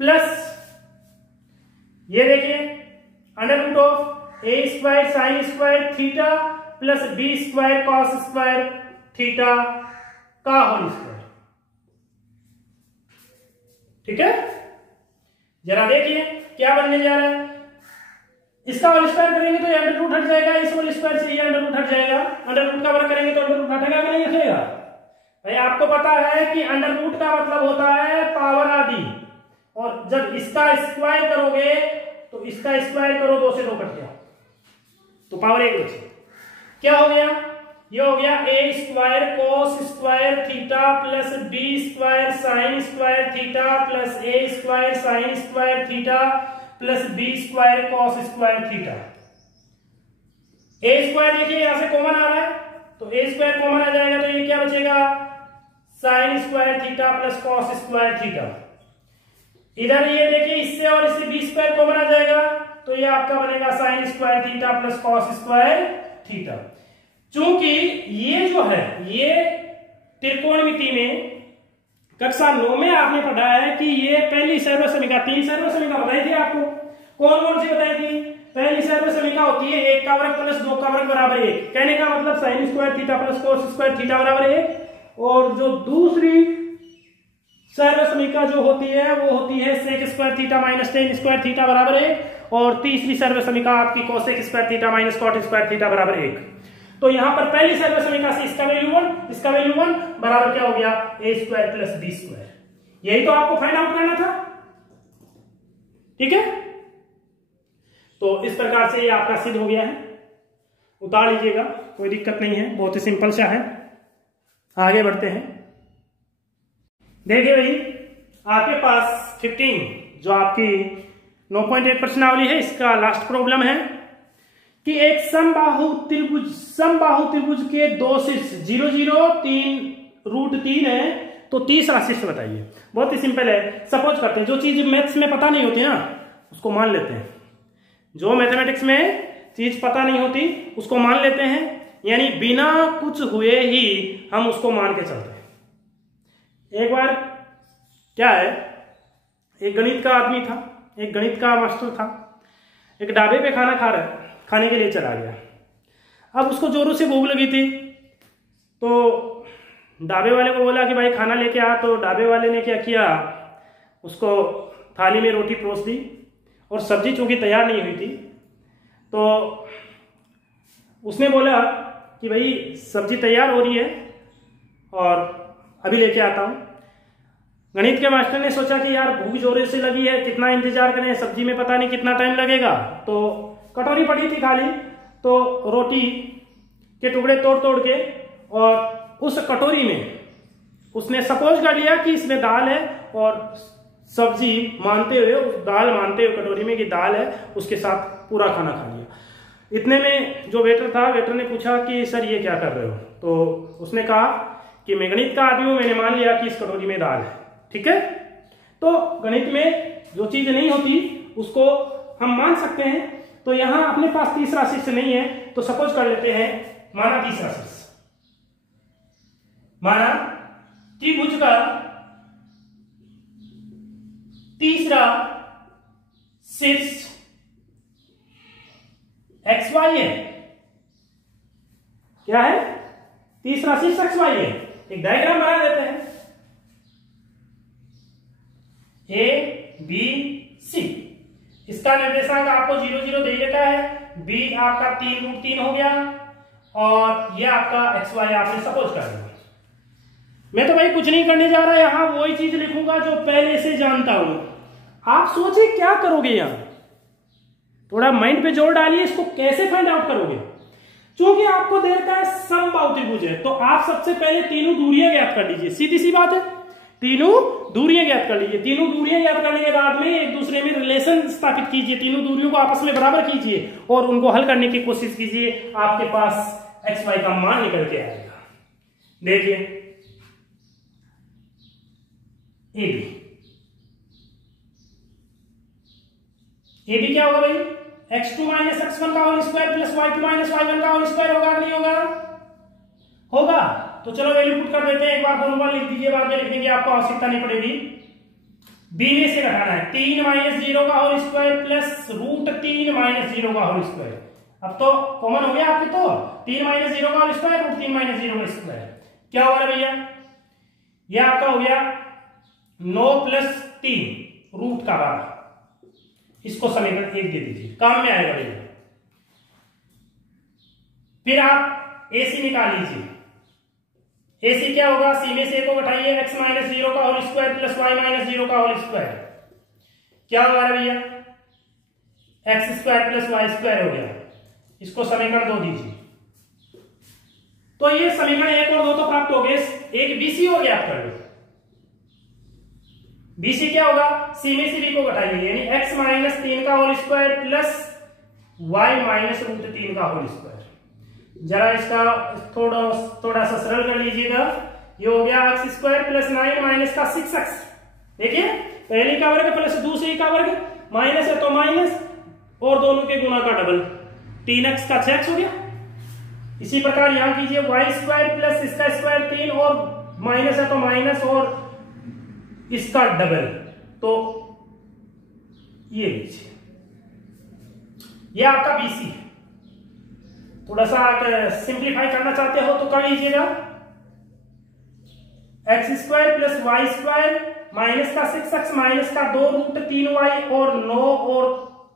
प्लस ये देखिए under root of A square sine square theta plus B square cos square theta का होल स्क्वायर। ठीक है, जरा देखिए क्या बनने जा रहा है, इसका होल स्क्वायर करेंगे तो ये अंडर रूट हट जाएगा, इस होल स्क्वायर से ये अंडर रूट हट जाएगा, अंडर रूट का वर्ग करेंगे तो अंडर रूट हटेगा कि नहीं हटेगा। भाई आपको पता है कि अंडर रूट का मतलब होता है पावर आदि, और जब इसका स्क्वायर करोगे तो इसका स्क्वायर करो, 2 से 2 कट गया तो पावर 1 बची। क्या हो गया, ये हो गया a square cos square theta plus B square sine square theta plus a square sine square theta plus B square cos square theta. A square देखिए यहां से कॉमन आ रहा है तो ए स्क्वायर कॉमन आ जाएगा, तो ये क्या बचेगा, sign square theta plus cos square theta. इधर ये देखिए इससे और इससे बी स्क्वायर कॉमन आ जाएगा तो ये आपका बनेगा sign square theta plus cos square theta. चूंकि ये जो है ये त्रिकोणमिति में कक्षा 9 में आपने पढ़ा है कि ये पहली सर्वसमीका, 3 सर्वसमीका बताई थी आपको, कौन कौन सी बताई थी। पहली सर्वसमीका होती है 1 का वर्ग प्लस 2 का वर्ग बराबर 1, कहने का मतलब sign square theta plus cos square theta बराबर 1। और जो दूसरी सर्वसमीका जो होती है वो होती है sec square theta minus tan square theta बराबर 1, और तीसरी सर्वसमीका आपकी cosec square theta minus cot square theta बराबर 1। तो यहां पर पहली सर्वसमीका से इसका वैल्यू 1 इसका वैल्यू 1 बराबर क्या हो गया, a square plus B square. यही तो आपको फाइंड आउट करना था। ठीक है, तो इस प्रकार से ये आपका सिद्ध हो गया है, उतार लीजिएगा, कोई दिक्कत नहीं है, बहुत ही सिंपल सा है। आगे बढ़ते हैं। देखिए भाई आपके पास 15 जो आपकी 9.8 प्रश्नावली है, इसका लास्ट प्रॉब्लम है कि एक समबाहु त्रिभुज के 2 शीर्ष 0 0 3√3 है, तो तीसरा शीर्ष बताइए। बहुत ही सिंपल है, सपोज करते हैं जो चीज मैथ्स में पता नहीं होती ना उसको मान लेते हैं, जो मैथमेटिक्स में चीज पता नहीं होती उसको मान लेते हैं, यानी बिना कुछ हुए ही हम उसको मान के चलते हैं। एक बार क्या है, एक गणित का आदमी था, एक गणित का मास्टर था, एक ढाबे पे खाना खाने के लिए चला गया। अब उसको जोरों से भूख लगी थी, तो ढाबे वाले को बोला कि भाई खाना लेके आ। तो ढाबे वाले ने क्या किया, उसको थाली में रोटी परोस दी, और सब्जी चूंकि तैयार नहीं हुई थी तो उसने बोला कि भाई सब्जी तैयार हो रही है और अभी लेके आता हूं। गणित के मास्टर ने सोचा कि यार भूख जोरों से लगी है, कितना इंतजार करें, सब्जी में पता नहीं कितना टाइम लगेगा। तो कटोरी पड़ी थी खाली, तो रोटी के टुकड़े तोड़ तोड़ के और उस कटोरी में उसने सपोज कर लिया कि इसमें दाल है, और सब्जी मानते हुए, उस दाल मानते हुए कटोरी में कि दाल है, उसके साथ पूरा खाना खा लिया। इतने में जो वेटर था, वेटर ने पूछा कि सर ये क्या कर रहे हो। तो उसने कहा कि मैं गणित का आदमी हूं, मैंने मान लिया कि इस कटोरी में दाल है। ठीक है, तो गणित में जो चीज नहीं होती उसको हम मान सकते हैं। तो यहां अपने पास तीसरा शीर्ष नहीं है, तो सपोज कर लेते हैं, माना तीसरा शीर्ष, माना त्रिभुज का तीसरा शीर्ष वाई है, क्या है, 30 राशि एक्स वाई है। एक डायग्राम बना देते हैं, ए बी सी, इसका निर्देशांक आपको 0 0 दे देता है, बी आपका 3√3 हो गया, और ये आपका एक्स वाई आपने सपोज कर दिया। मैं तो भाई कुछ नहीं करने जा रहा, यहां वही चीज लिखूंगा जो पहले से जानता हूं। आप सोचिए क्या करोगे, यहां थोड़ा माइंड पे जोर डालिए, इसको कैसे फाइंड आउट करोगे। क्योंकि आपको दे रखा है समबाहु त्रिभुज है, तो आप सबसे पहले तीनों दूरियां ज्ञात कर लीजिए, सीधी सी बात है, तीनों दूरियां ज्ञात कर लीजिए। तीनों दूरियां ज्ञात करने के बाद में एक दूसरे में रिलेशन स्थापित कीजिए, तीनों दूरियों को आपस में बराबर कीजिए और उनको हल करने की कोशिश कीजिए, आपके पास एक्स वाई का मान निकल के आएगा। देखिए ए बी क्या होगा भाई, x2 माइनस x1 का whole square plus y2 minus y1 का होल स्क्वायर होगा, नहीं होगा, होगा। तो चलो वैल्यू पुट कर देते हैं, एक बार दोनों बार लिख दीजिए, बाद में लिखने की आपको आवश्यकता नहीं पड़ेगी। b में से घटाना है 3 माइनस 0 का होल स्क्वायर प्लस √3 माइनस 0 का होल स्क्वायर। अब तो कॉमन हो गया आपके, तो 3 माइनस 0 का होल स्क्वायर √3 माइनस 0 का स्क्वायर क्या होगा भैया, ये आपका हो गया 9 प्लस 3 रूट का 12। इसको समीकरण 1 दे दीजिए, काम में आएगा भैया। फिर आप AC निकाल लीजिए, AC क्या होगा, C में से A को घटाइए, x माइनस 0 का whole square plus y minus 0 का होल स्क्वायर क्या होगा भैया, x square plus y square हो गया। इसको समीकरण 2 दीजिए, तो ये समीकरण 1 और 2 तो प्राप्त हो गए, एक BC हो गया आपका। BC क्या होगा, C में से B को घटाइए, यानी x माइनस 3 का whole square plus y minus √3 का होल स्क्वायर। जरा इसका थोड़ा सा सरल कर लीजिएगा, ये हो गया x स्क्वायर प्लस 9 माइनस का 6x। देखिए पहले का वर्ग प्लस दूसरे का वर्ग, माइनस है तो माइनस और दोनों के गुणा का डबल, 3x का 6x हो गया। इसी प्रकार यहां कीजिए y स्क्वायर प्लस इसका स्क्वायर 3 और माइनस है तो माइनस और इसका डबल, तो ये लीजिए, ये आपका BC है। थोड़ा सा सिंप्लीफाई करना चाहते हो तो कर लीजिएगा, x square plus y square minus का 6x माइनस का 2√3y और 9 और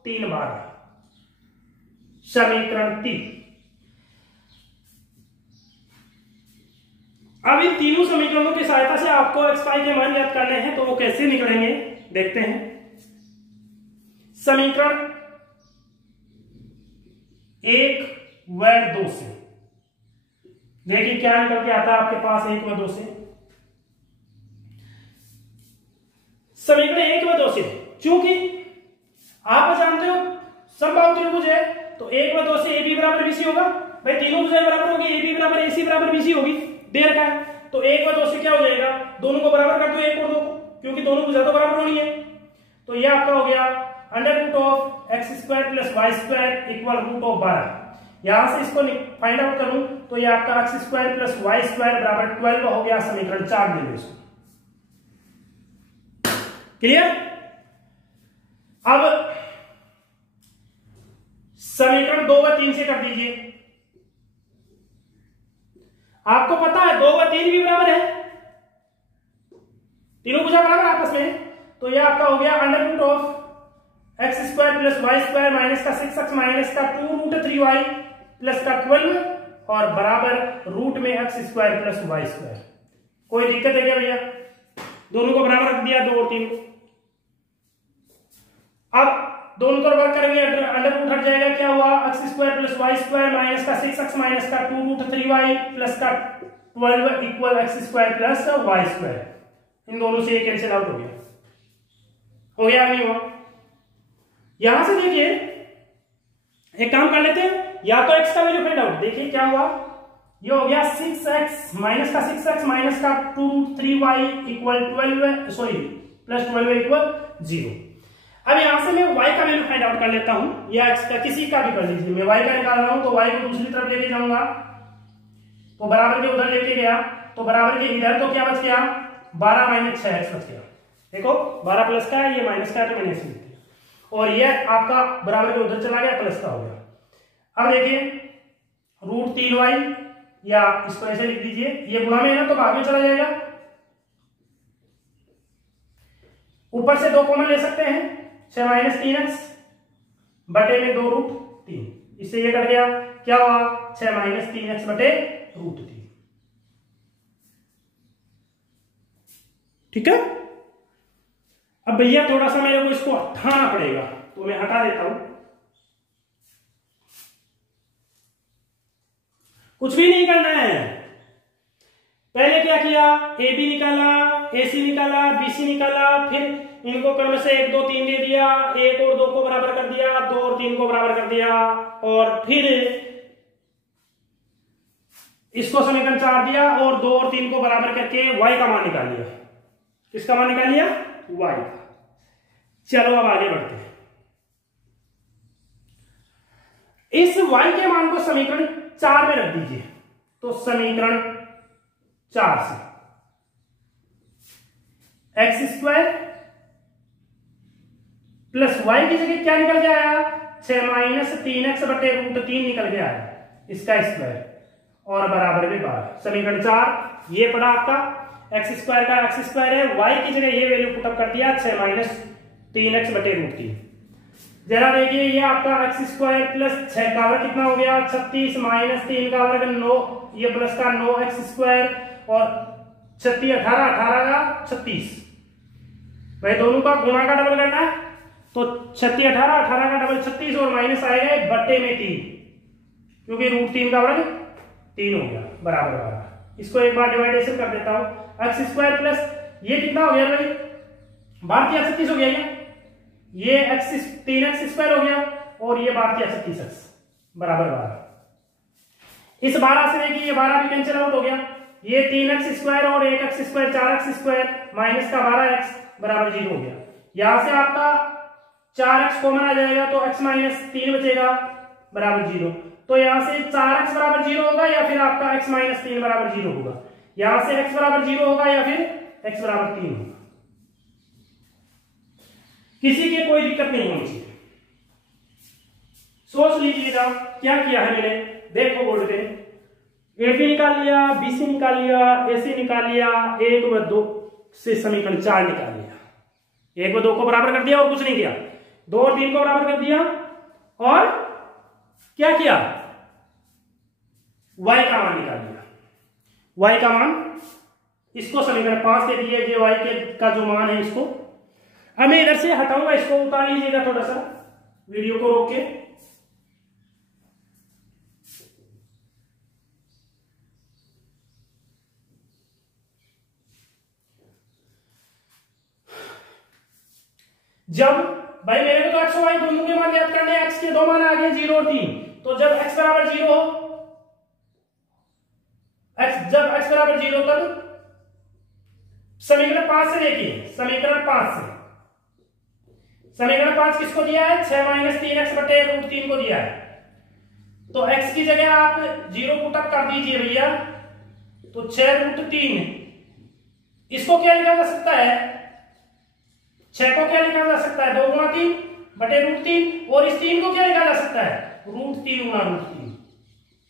3 बार, समीकरण 3। अब इन तीनों समीकरणों की सहायता से आपको x y के मान ज्ञात करने हैं, तो वो कैसे निकलेंगे देखते हैं। समीकरण 1 व 2 से देखिए क्या निकल के आता है आपके पास 1 व 2 से। समीकरण 1 व 2 से, चूंकि आप जानते हो समबाहु त्रिभुज है, तो 1 व 2 से AB बराबर BC होगा। भाई तीनों भुजाएं बराबर होगी, AB बराबर AC बराबर BC होगी, दे रखा है। तो 1 व 2 से क्या हो जाएगा, दोनों को बराबर कर दो 1 और 2 को, क्योंकि दोनों भुजा तो बराबर होनी है। तो ये आपका हो गया √x square plus y square equal √12। यहां से इसको फाइंड आउट करूं तो ये आपका x square plus y square बराबर 12 हो गया, समीकरण 4 ले लो इसको। क्लियर। अब समीकरण 2 व 3 से कर दीजिए। आपको पता है 2 व 3 भी बराबर है, तीनों भुजा बराबर आपस में, तो ये आपका हो गया √x square plus y square minus का 6x माइनस का 2√3y प्लस का 12 और बराबर रूट में x square plus y square. कोई दिक्कत है क्या भैया, दोनों को बराबर रख दिया 2 और 3 को। अब दोनों तरफ वर्क करेंगे, अंडर रूट हट जाएगा, क्या हुआ x square plus y square minus का 6x माइनस का 2√3y प्लस का 12 equal x square plus y square. इन दोनों से ये कैंसिल आउट हो गया नहीं हुआ। यहां से देखिए एक काम कर लेते हैं, या तो x का वैल्यू फाइंड आउट, देखिए क्या हुआ, ये हो गया 6x माइनस का 6x माइनस का 2√3y equal 12 sorry plus 12 equal 0। अब यहां से मैं y का वैल्यू फाइंड आउट कर लेता हूं, या x का किसी का भी कर लीजिए। मैं y का निकाल रहा हूं, तो y को दूसरी तरफ लेके जाऊंगा, तो बराबर के उधर लेके गया, तो बराबर के इधर, तो क्या बच गया 12 माइनस 6x बच गया। देखो 12 प्लस का है, ये माइनस का है, तो मैंने ऐसे लिख दिया, और ये आपका बराबर के उधर चला गया, प्लस का हो गया। अब देखिए √3y, या इसको ऐसे लिख दीजिए, ये गुणा में है ना तो भाग में चला जाएगा, ऊपर से 2 कॉमन ले सकते हैं, 6 - 3x बटे में 2√3, इससे ये कट गया, क्या हुआ 6 - 3x बटे √3। ठीक है। अब भैया थोड़ा सा मेरे को इसको हटाना पड़ेगा, तो मैं हटा देता हूं। कुछ भी नहीं करना है, पहले क्या किया, ए बी निकाला, ए सी निकाला, बी सी निकाला, फिर इनको क्रम से 1 2 3 दे दिया, 1 और 2 को बराबर कर दिया, 2 और 3 को बराबर कर दिया, और फिर इसको समीकरण 4 दिया और 2 और 3 को बराबर करके y का मान निकाल लिया। किसका मान निकाल लिया, y का। चलो अब आगे बढ़ते हैं। इस y के मान को समीकरण 4 में रख दीजिए, तो समीकरण 4 से x² प्लस y की जगह क्या निकल के आया, 6 - 3x बटे √3 निकल के आया, इसका स्क्वायर, और बराबर में 12। समीकरण 4 ये पड़ा आपका, x² का x² है, y की जगह ये वैल्यू पुटअप कर दिया, 6 - 3x बटे √3। जरा देखिए ये आपका x² प्लस 6 का वर्ग कितना हो गया, 36 - 3 का वर्ग 9, ये प्लस का 9x² और 36 18 18 का 36, भाई दोनों का गुणा का डबल करना है, तो 36 18 18 का डबल 36 और माइनस आएगा बटे में 3, क्योंकि √3 का वर्ग 3 हो गया, बराबर बराबर। इसको एक बार डिवाइडेशन कर देता हूं, x² प्लस ये कितना हो गया भाई, 12 36 हो गया, ये 3x² हो गया, और ये 12 36x बराबर 12। इस 12 से देखिए ये 12 भी कैंसिल आउट हो गया, ये 3x² और 1x² 4x² माइनस का 12x बराबर 0 हो गया। यहां से आपका 4x कॉमन आ जाएगा, तो x - 3 बचेगा बराबर 0। तो यहां से 4x बराबर 0 होगा, या फिर आपका x - 3 बराबर 0 होगा। यहां से x बराबर 0 होगा, या फिर x बराबर 3 होगा। किसी की कोई दिक्कत नहीं होनी चाहिए। सोच लीजिएगा क्या किया है मैंने, देखो बोर्ड पे, ए बी निकाल लिया, बी सी निकाल लिया, ए सी निकाल लिया, 1 व 2 से समीकरण 4 निकाल लिया, 1 व 2 को बराबर कर दिया और कुछ नहीं किया, 2 और 3 को बराबर कर दिया, और क्या किया, y का मान निकाल लिया। y का मान, इसको समीकरण 5 दे दिए, जो y का जो मान है इसको, अब मैं इधर से हटाऊंगा, इसको उतार लीजिएगा थोड़ा सा, वीडियो को रोक के। जब भाई मेरे को तो x और y दोनों के मान ज्ञात करने हैं, x के 2 मान आ गए 0 और 3, तो जब x बराबर 0 हो, जब x बराबर 0 तब समीकरण 5 से देखिए, समीकरण 5 किसको दिया है, 6 - 3x बटे √3 को दिया है, तो x की जगह आप 0 पुटअप कर दीजिए भैया, तो 6√3, इसको क्या लिखा जा सकता है, 6 को क्या लिखा जा सकता है, 2 × 3 बटे √3, और इस 3 को क्या लिखा जा सकता है, √3 × √3,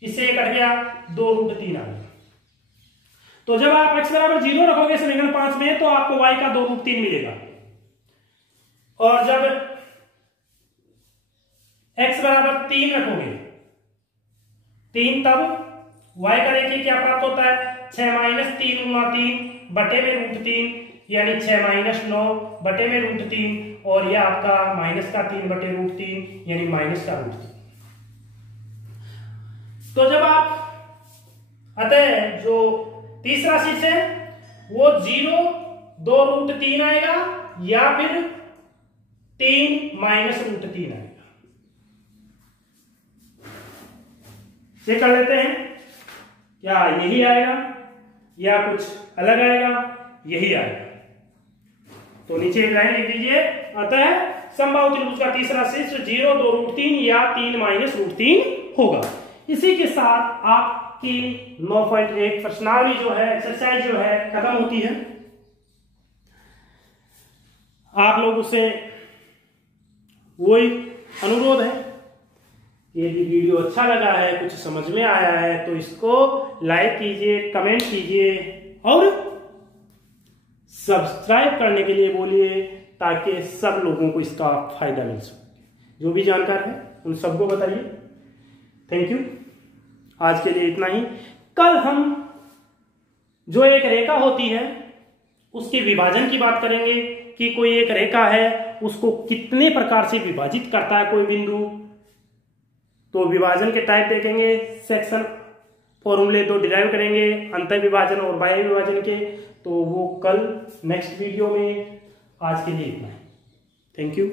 इससे कट गया, 2√3 आ गया। तो जब आप x बराबर 0 रखोगे समीकरण 5 में, तो आपको y का 2√3 मिलेगा, और जब x बराबर 3 रखोगे 3, तब y का देखिए क्या प्राप्त होता है, 6 - 3 × 3 बटे में √3, यानी 6 - 9 बटे में √3, और यह आपका माइनस का 3 बटे √3, यानी माइनस का √3। तो जब आप अतः जो तीसरा शीर्ष है वो 0 2 √3 आएगा, या फिर 3 - √3 आएगा। चेक कर लेते हैं, क्या यही आएगा या कुछ अलग आएगा, यही आएगा। तो नीचे एक लाइन लिख दीजिए, अतः समबाहु त्रिभुज का तीसरा शीर्ष 0 2 √3 या 3 - √3 होगा। इसी के साथ आपकी 9.1 प्रश्नावली जो है, एक्सरसाइज जो है, खत्म होती है। आप लोगों से वही अनुरोध है यदि वीडियो अच्छा लगा है, कुछ समझ में आया है, तो इसको लाइक कीजिए, कमेंट कीजिए और सब्सक्राइब करने के लिए बोलिए, ताकि सब लोगों को इसका फायदा मिल सके। जो भी जानकार है उन सबको बताइए। Thank you. आज के लिए इतना ही। कल हम जो एक रेखा होती है उसके विभाजन की बात करेंगे कि कोई एक रेखा है उसको कितने प्रकार से विभाजित करता है कोई बिंदु। तो विभाजन के टाइप देखेंगे, सेक्शन फॉर्मूले तो डिराइव करेंगे, अंतर विभाजन और बाह्य विभाजन के, तो वो कल नेक्स्ट वीडियो में। आज के लिए इतना है। Thank you.